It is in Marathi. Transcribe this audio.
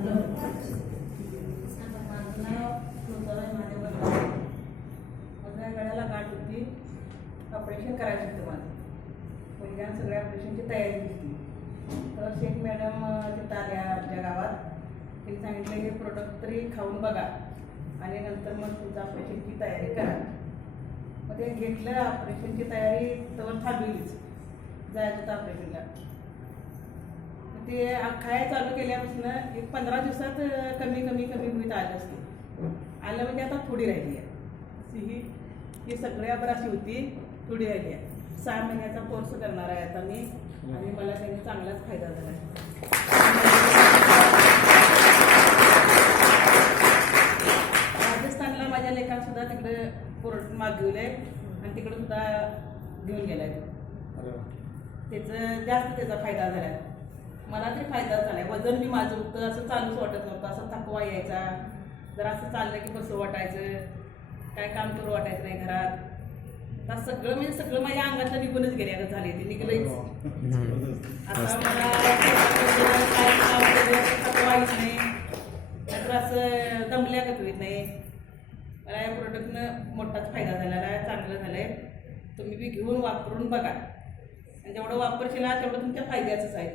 माझं नाव तुळजाबाई महादेव गणपती. माझ्या गळ्याला गाठ होती, ऑपरेशन करायचं होतं माझं. मुलग्यानं सगळ्या ऑपरेशनची तयारी केली. तर शेख मॅडम तिथं आल्या आमच्या गावात. त्यांनी सांगितलं हे प्रोडक्ट तरी खाऊन बघा आणि नंतर मग तुमचं ऑपरेशनची तयारी करा. मग ते घेतलं, ऑपरेशनची तयारी तर थांबलीच, जायचं होतं ऑपरेशनला. ते खायला चालू केल्यापासून एक 15 दिवसात कमी कमी कमी होईत आलं असते. आलं म्हणजे आता थोडी राहिली आहे. ही सगळ्यावर अशी होती, थोडी राहिली आहे. 6 महिन्याचा कोर्स करणार आहे आता मी आणि मला त्याने चांगलाच फायदा झाला आहे. राजस्थानला माझ्या लेखासुद्धा तिकडे कोर्ट मागवले आणि तिकडे सुद्धा घेऊन गेलाय. त्याचं जास्त त्याचा फायदा झाला आहे. मला तरी फायदा झाला. वजन मी माझं होतं, असं चालूच वाटत नव्हतं, असं थकवा यायचा. जर असं चाललं की बसं वाटायचं, काय काम करू वाटायचं नाही घरात. आता सगळं म्हणजे सगळं माझ्या अंगातलं निघूनच गेले झाले, ते निघलंच. आता मला काय काम केलं थकवा येत नाही, नाहीतर असं दमल्यागत होत नाही. मला या प्रोडक्टनं मोठाच फायदा झालेला आहे, चांगलं झालं आहे. तुम्ही बी घेऊन वापरून बघा. जेवढं वापरशील तेवढं तुमच्या फायद्याचंच आहे.